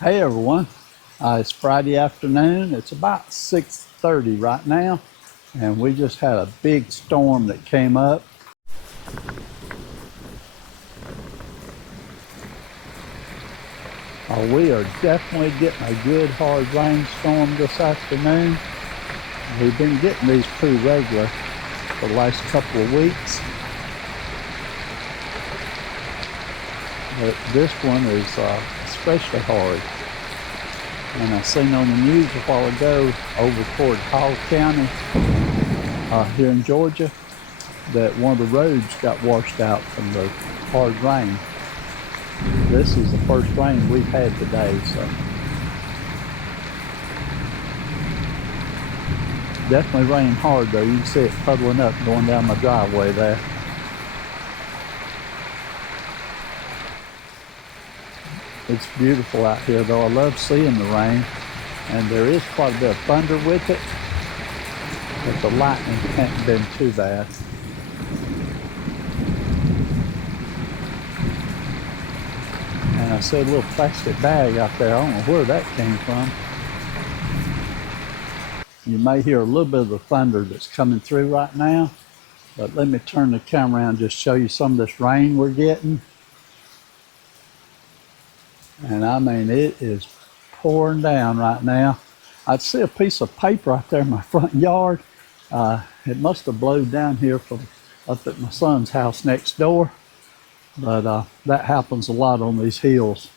Hey everyone, it's Friday afternoon. It's about 6:30 right now, and we just had a big storm that came up. We are definitely getting a good hard rainstorm this afternoon. We've been getting these pretty regular for the last couple of weeks, but this one is especially hard. And I seen on the news a while ago over toward Hall County here in Georgia that one of the roads got washed out from the hard rain. This is the first rain we've had today, so definitely raining hard though. You can see it puddling up going down my driveway there. It's beautiful out here though. I love seeing the rain, and there is quite a bit of thunder with it, but the lightning hasn't been too bad. And I see a little plastic bag out there. I don't know where that came from. You may hear a little bit of the thunder that's coming through right now, but let me turn the camera around and just show you some of this rain we're getting. And I mean, it is pouring down right now. I'd see a piece of paper out there in my front yard. It must have blown down here from up at my son's house next door, but that happens a lot on these hills.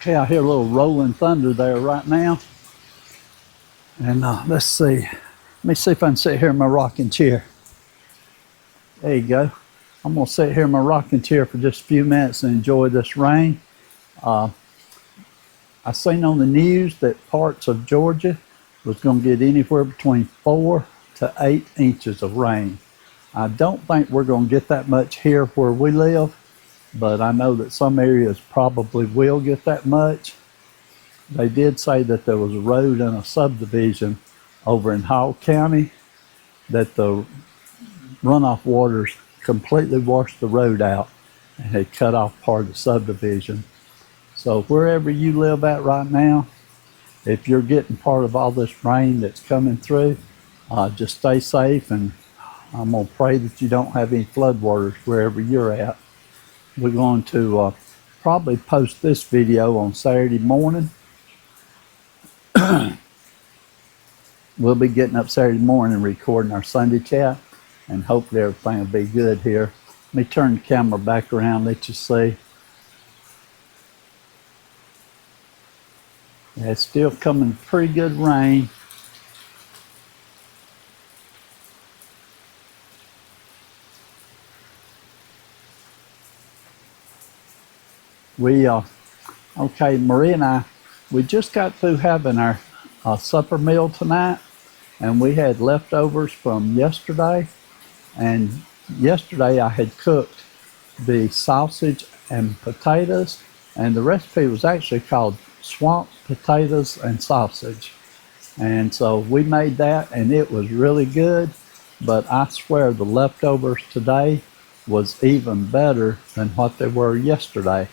Okay, I hear a little rolling thunder there right now. And let's see. Let me see if I can sit here in my rocking chair. There you go. I'm gonna sit here in my rocking chair for just a few minutes and enjoy this rain. I seen on the news that parts of Georgia was gonna get anywhere between 4 to 8 inches of rain. I don't think we're gonna get that much here where we live, but I know that some areas probably will get that much. They did say that there was a road and a subdivision over in Hall County that the runoff waters completely washed the road out and had cut off part of the subdivision. So wherever you live at right now, if you're getting part of all this rain that's coming through, just stay safe, and I'm gonna pray that you don't have any floodwaters wherever you're at. We're going to probably post this video on Saturday morning. We'll be getting up Saturday morning and recording our Sunday chat, and hopefully everything will be good here. Let me turn the camera back around, let you see. Yeah, it's still coming pretty good rain. Okay, Marie and I, we just got through having our supper meal tonight, and we had leftovers from yesterday. And yesterday I had cooked the sausage and potatoes, and the recipe was actually called swamp potatoes and sausage. And so we made that, and it was really good, but I swear the leftovers today was even better than what they were yesterday.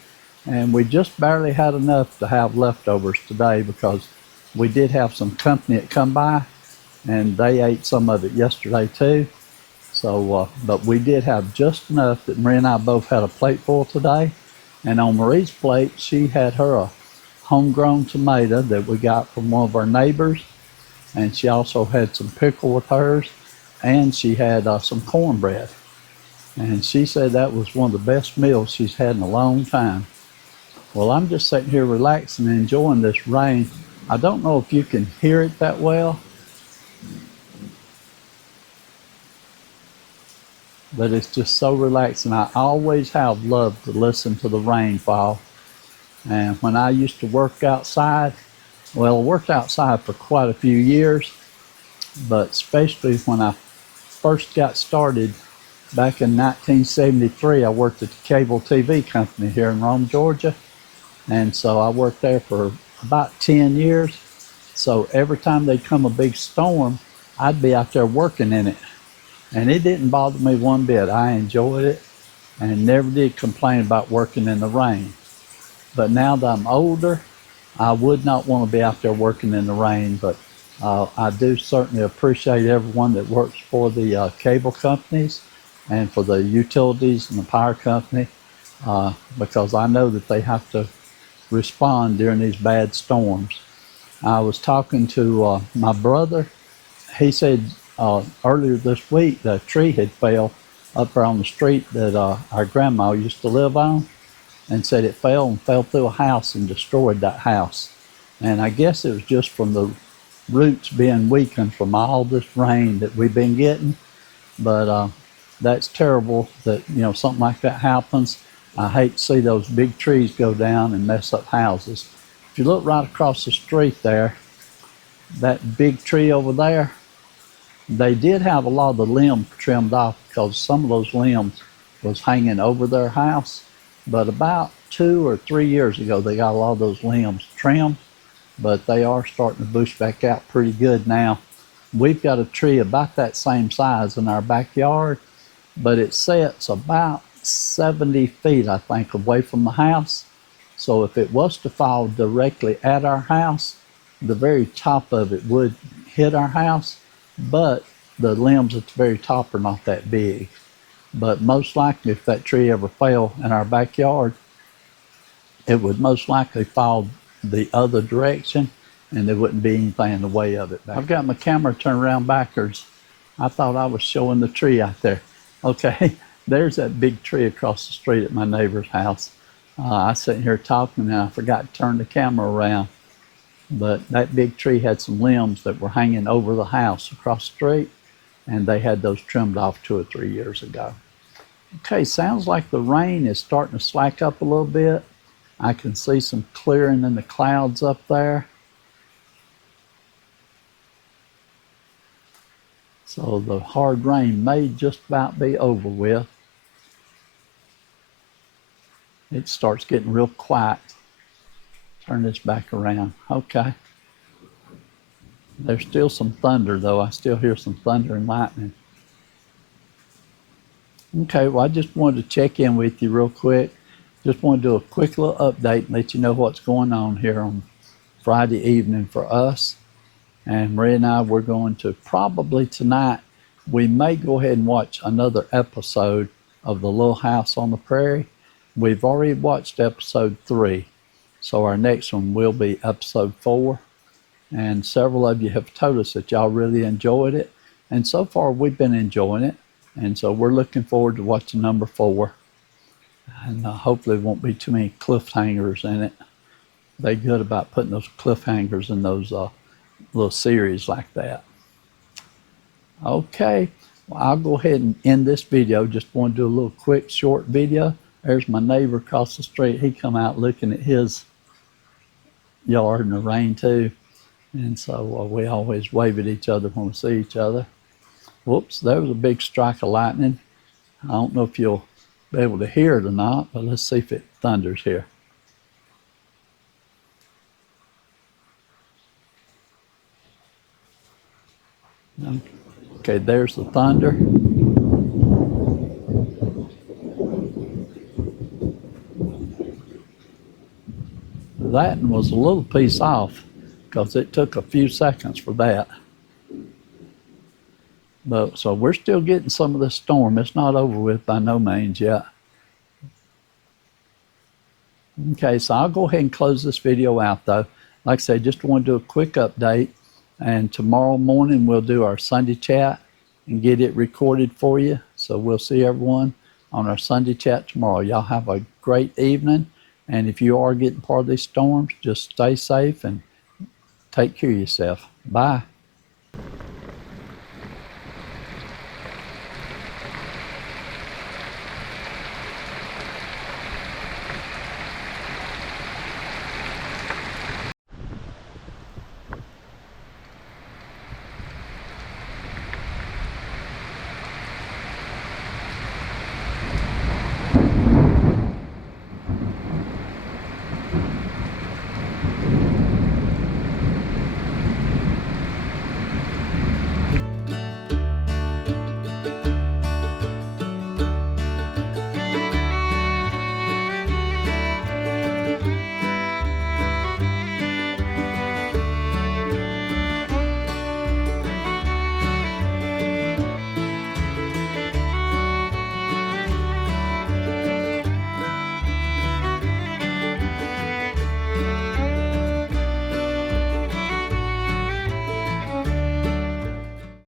And we just barely had enough to have leftovers today because we did have some company that come by, and they ate some of it yesterday too. So, but we did have just enough that Marie and I both had a plate full today. And on Marie's plate, she had her a homegrown tomato that we got from one of our neighbors. And she also had some pickle with hers, and she had some cornbread. And she said that was one of the best meals she's had in a long time. Well, I'm just sitting here relaxing and enjoying this rain. I don't know if you can hear it that well, but it's just so relaxing. I always have loved to listen to the rain fall. And when I used to work outside, well, I worked outside for quite a few years, but especially when I first got started back in 1973, I worked at the cable TV company here in Rome, Georgia. And so I worked there for about 10 years. So every time they'd come a big storm, I'd be out there working in it. And it didn't bother me one bit. I enjoyed it. and never did complain about working in the rain. But now that I'm older, I would not want to be out there working in the rain, but I do certainly appreciate everyone that works for the cable companies and for the utilities and the power company, because I know that they have to respond during these bad storms. I was talking to my brother. He said earlier this week the tree had fell up there on the street that our grandma used to live on, and said it fell through a house and destroyed that house. And I guess it was just from the roots being weakened from all this rain that we've been getting. But that's terrible that, you know, something like that happens. I hate to see those big trees go down and mess up houses. If you look right across the street there, that big tree over there, they did have a lot of the limbs trimmed off because some of those limbs was hanging over their house. But about 2 or 3 years ago, they got a lot of those limbs trimmed, but they are starting to bush back out pretty good now. We've got a tree about that same size in our backyard, but it sits about 70 feet, I think, away from the house. So if it was to fall directly at our house, the very top of it would hit our house, but the limbs at the very top are not that big. But most likely, if that tree ever fell in our backyard, it would most likely fall the other direction, and there wouldn't be anything in the way of it. I've got my camera turned around backwards. I thought I was showing the tree out there. Okay, there's that big tree across the street at my neighbor's house. I was sitting here talking, and I forgot to turn the camera around. But that big tree had some limbs that were hanging over the house across the street, and they had those trimmed off 2 or 3 years ago. Okay, sounds like the rain is starting to slack up a little bit. I can see some clearing in the clouds up there. So the hard rain may just about be over with. It starts getting real quiet. Turn this back around. Okay. There's still some thunder though. I still hear some thunder and lightning. Okay, well, I just wanted to check in with you real quick. Just want to do a quick little update and let you know what's going on here on Friday evening for us. And Maria and I, we're going to probably tonight, we may go ahead and watch another episode of The Little House on the Prairie. We've already watched episode 3, so our next one will be episode 4. And several of you have told us that y'all really enjoyed it. And so far, we've been enjoying it. And so we're looking forward to watching number 4. And hopefully there won't be too many cliffhangers in it. They're good about putting those cliffhangers in those little series like that. Okay, well, I'll go ahead and end this video. Just want to do a little quick short video. There's my neighbor across the street. He come out looking at his yard in the rain too. And so we always wave at each other when we see each other. Whoops, there was a big strike of lightning. I don't know if you'll be able to hear it or not, but let's see if it thunders here. Okay, there's the thunder. That one was a little piece off because it took a few seconds for that. But so we're still getting some of this storm. It's not over with by no means yet. Okay, so I'll go ahead and close this video out though. Like I said, just want to do a quick update. And tomorrow morning we'll do our Sunday chat and get it recorded for you. So we'll see everyone on our Sunday chat tomorrow. Y'all have a great evening. And if you are getting part of these storms, just stay safe and take care of yourself. Bye.